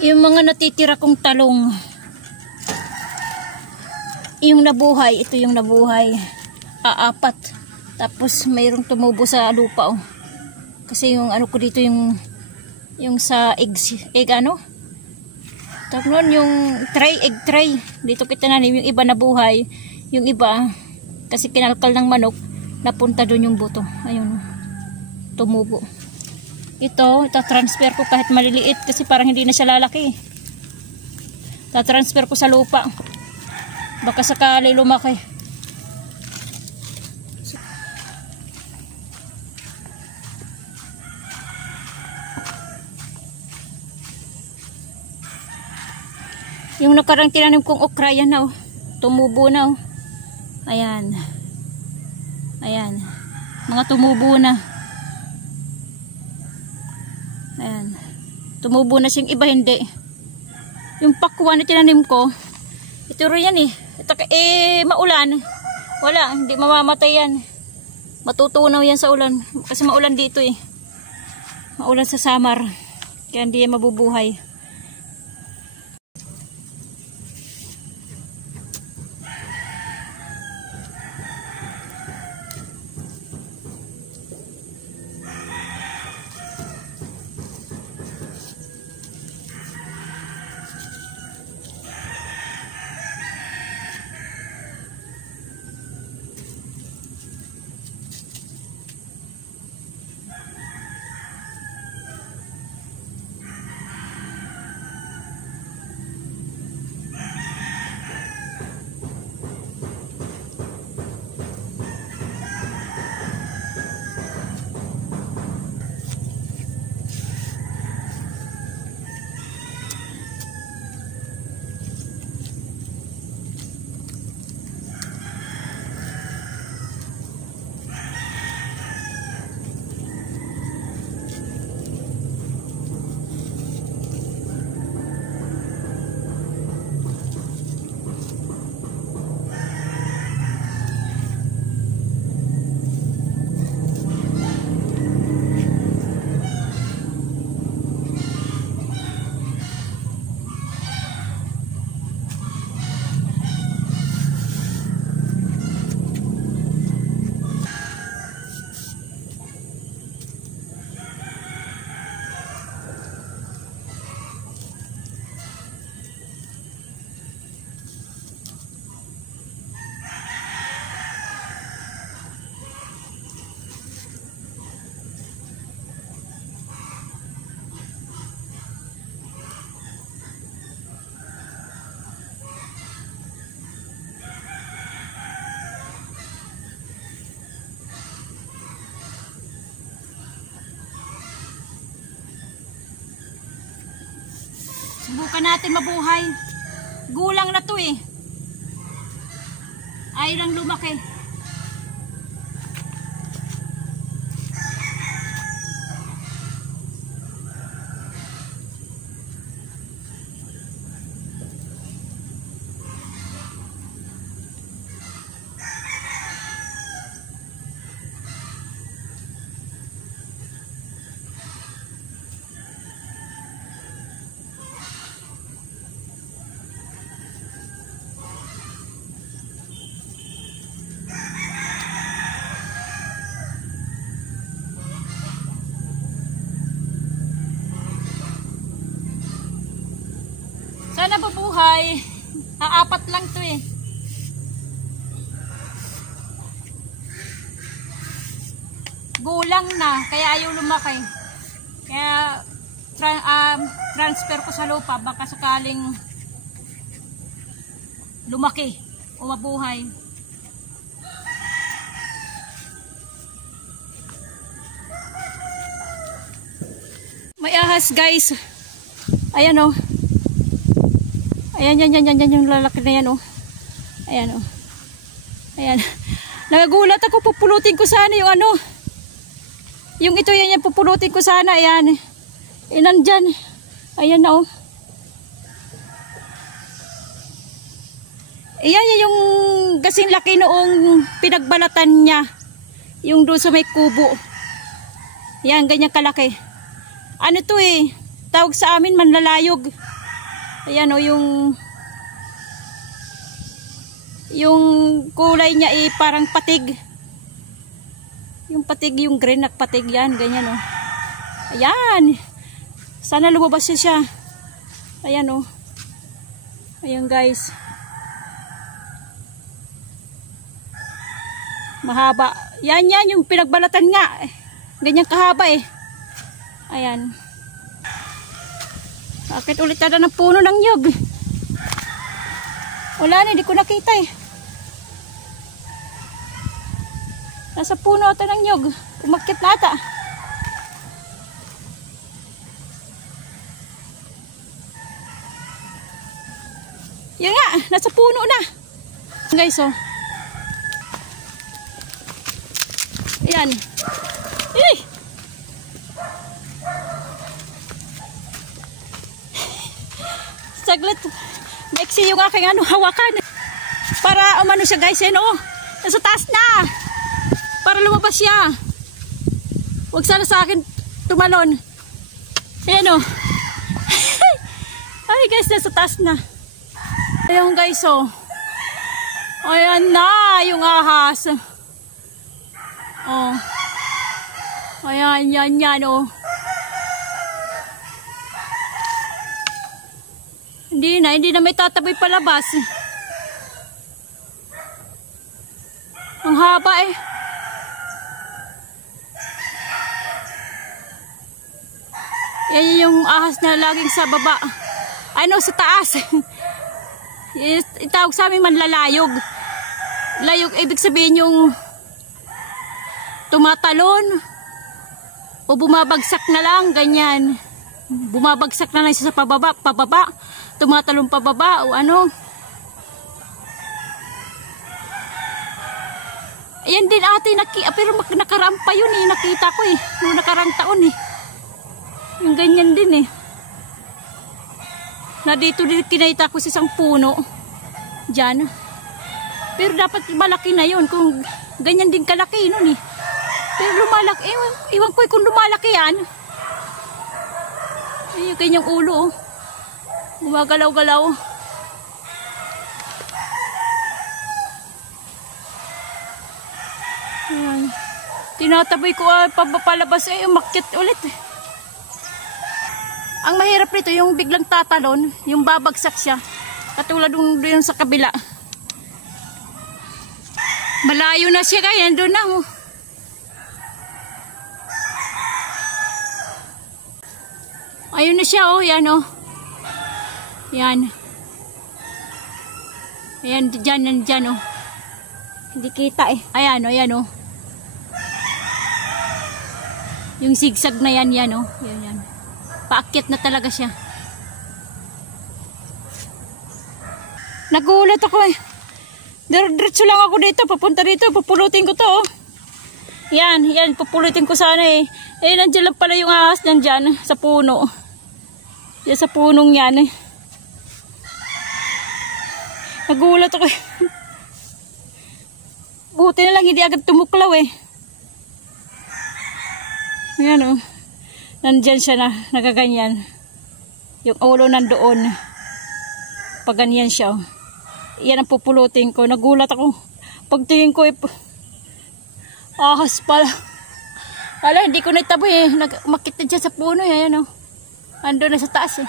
Yung mga natitira kong talong, yung nabuhay, ito yung nabuhay. Apat. Tapos mayroong tumubo sa lupa, oh. Kasi yung ano ko dito, yung sa egg ano? Tapos noon yung egg tray. Dito kita nanim, yung iba nabuhay, yung iba kasi kinalkal ng manok, napunta doon yung buto. Ayun, tumubo. Ito, ita-transfer ko kahit maliliit kasi parang hindi na siya lalaki. Ita-transfer ko sa lupa. Baka sakali lumaki. Yung nakarang tinanim kong okra, yan na, oh. Tumubo na, oh. Ayan. Ayan. Mga tumubo na. Ayan. Tumubo na siyang iba, hindi. Yung pakwan na tinanim ko, ito rin yan, eh. Ito, maulan. Wala, hindi mamamatay yan. Matutunaw yan sa ulan. Kasi maulan dito, eh. Maulan sa Samar. Kaya hindi yan mabubuhay. Subukan natin mabuhay. Gulang na to, eh. Ayaw lang lumaki. Sana babuhay. Apat lang to, eh. Gulang na, kaya ayaw lumaki. Kaya transfer ko sa lupa, baka sakaling lumaki o mabuhay. May ahas, guys. Ayan, oh. Ayan, yan yung lalaki na yan, oh. Ayan, oh. Ayan. Nagagulat ako, pupulutin ko sana yung ano. Yung ito, yan yung pupulutin ko sana. Ayan. Nandyan. Ayan na, oh. Ayan, yan yung kasing laki noong pinagbalatan niya. Yung doon sa may kubo. Ayan, ganyan kalaki. Ano to, eh. tawag sa amin manlalayog. Ayan o, yung kulay niya ay parang patig. Yung patig, yung green na patig yan, ganyan o. Ayan. Sana lumabas siya. Ayan o. Ayan guys. Mahaba. Yan yung pinagbalatan nga. Ganyan kahaba eh. Ayan. Bakit ulit na ng puno ng nyug? Wala na, hindi ko nakita eh. Nasa puno ata ng nyug. Umakit na ata. Yan nga, nasa puno na. Guys, oh. Ayan. Eh! Saglit. Maiksi yung aking hawakan. Para umano siya guys. Yan oh. Nasa taas na. Para lumabas siya. Huwag sana sa akin tumalon. Ayan oh. Ay guys, nasa taas na. Ayan guys oh. Ayan na yung ahas. Oh. Ayan, yan oh. Hindi na may tataboy palabas. Ang haba eh. Yan yung ahas na laging sa baba. Ano, sa taas. Itawag sa amin manlalayog. Layog, ibig sabihin yung tumatalon o bumabagsak na lang, ganyan. Bumabagsak na lang siya sa pababa, tumatalon pababa o ano. Ayan din ate, pero nakarampa yun eh, nakita ko eh, noong nakarang taon eh. Yung ganyan din eh. Na dito din kinita ko sa isang puno. Diyan. Pero dapat malaki na yun, kung ganyan din kalaki nun eh. Pero lumalaki, iwan ko kung lumalaki yan. Ay, yung kanyang ulo oh. Gumagalaw-galaw. Ayan. Tinataboy ko palabas umakyat ulit. Ang mahirap nito yung biglang tatalon, yung babagsak siya. Katulad doon sa kabila. Malayo na siya kaya doon na oh. Ayun na siya oh, yan oh. Yan. Ayan, dyan oh. Hindi kita eh. Ayan oh. Yung sigsag na yan oh. Yan. Paakyat na talaga siya. Nagulat ako eh. Diretso lang ako dito, papunta dito, pupulutin ko to oh. Yan, pupulutin ko sana eh. Eh, nandiyan lang pala yung ahas nandyan sa puno. Yan sa punong yan eh. Nagulat ako eh. Buti na lang hindi agad tumuklaw eh. Yan oh. Nandyan siya na, nagaganyan. Yung ulo nandoon. Pag ganyan siya oh. Yan ang pupulutin ko. Nagulat ako. Pagtingin ko eh. Ahas pala. Ala, hindi ko naitaboy eh. Makit na dyan sa puno eh. Ayan oh. Ando na sa taas eh.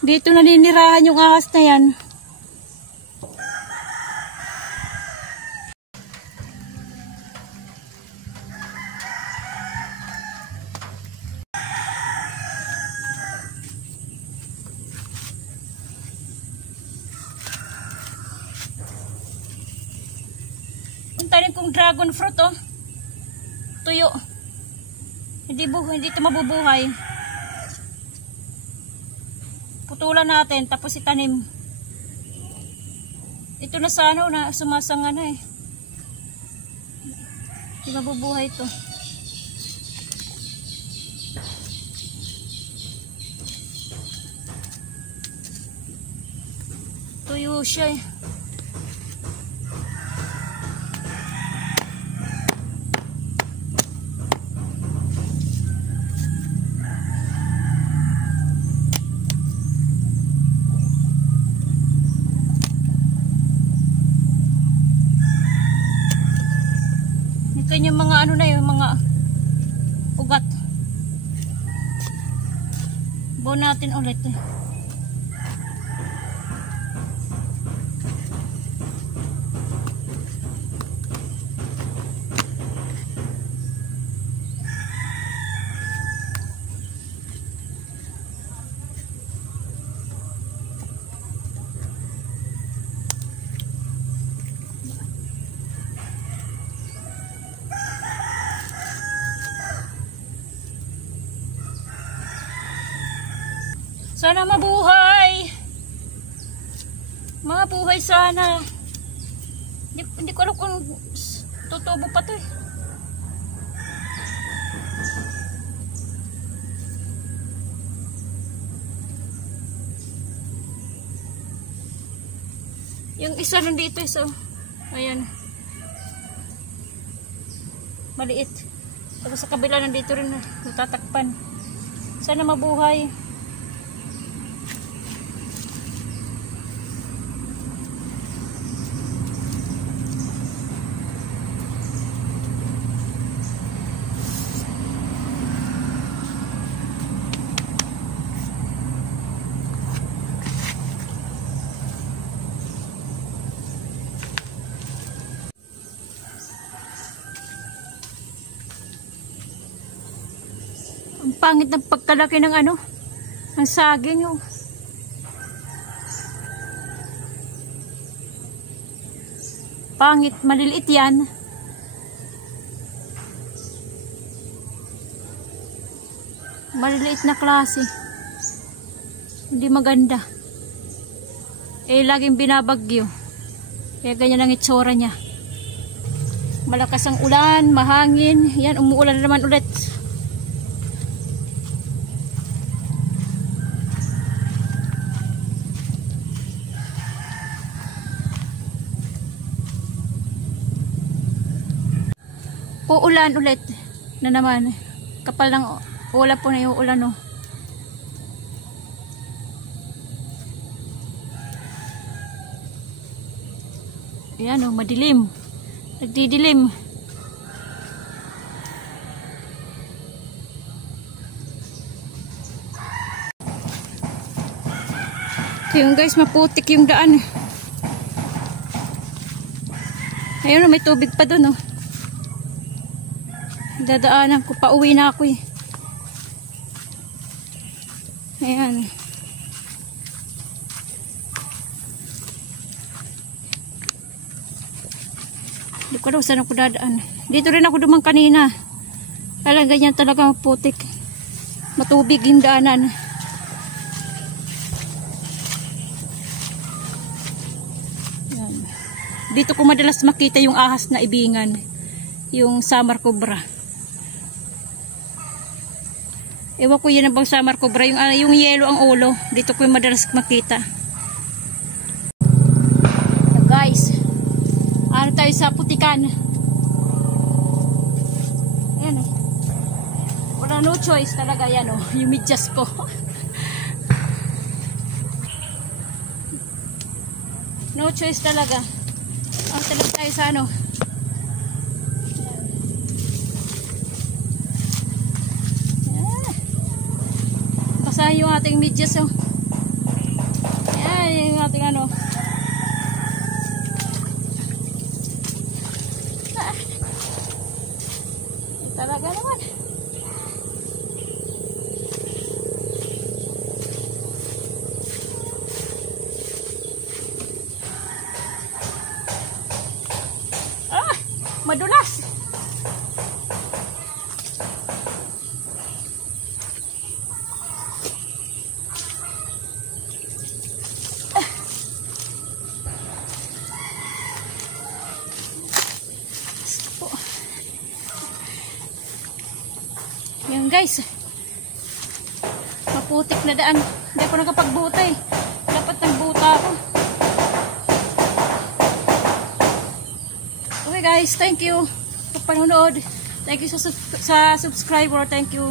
Dito naninirahan yung ahas na yan. Puntanin kong dragon fruit oh. Tuyo. Hindi ito mabubuhay. Putulan natin tapos itanim. Ito na sa ano na sumasanga na eh. Hindi mabubuhay ito. Tuyo siya eh. Ito yung mga ano na yung mga ugat. Buo natin ulit eh. Sana mabuhay. Mabuhay sana. Hindi ko alam kung tutubo pa to eh. Yung isa nandito isa. Ayan. Maliit. Tapos sa kabila nandito rin natatakpan. Sana mabuhay. Ang pangit ng pagkalaki ng ano, ng saging oh. Pangit, maliliit yan. Maliliit na klase. Hindi maganda. Eh, laging binabagyo. Kaya ganyan ang itsura niya. Malakas ang ulan, mahangin. Yan, umuulan na naman ulit. Uulan ulit na naman. Kapal ng ulan po na yung ulan oh. Ayan oh, madilim. Nagdidilim. Yung guys, maputik yung daan. Ayun oh, may tubig pa dun oh. Dadaanan ko, pauwi na ako eh. Ayan. Hindi ko daw saan ako dadaan. Dito rin ako dumang kanina. Alam, ganyan talaga maputik. Matubig yung daanan. Ayan. Dito ko madalas makita yung ahas na ibingan. Yung samar cobra. Ewan ko yan ang bang samar cobra. Yung yellow ang ulo. Dito ko yung madalas makita. So guys. Ano tayo sa putikan. Ayan o. Wala no choice talaga yan o. Yung medyas ko. No choice talaga. Ang talaga tayo sa ano. Yung ating medyas oh. Ayan yung ating ano talaga naman madulas. Yan guys, maputik na daan. Hindi ako nakapagbuta eh. Dapat nagbuta ako. Okay guys, thank you sa panonood. Thank you sa subscriber. Thank you.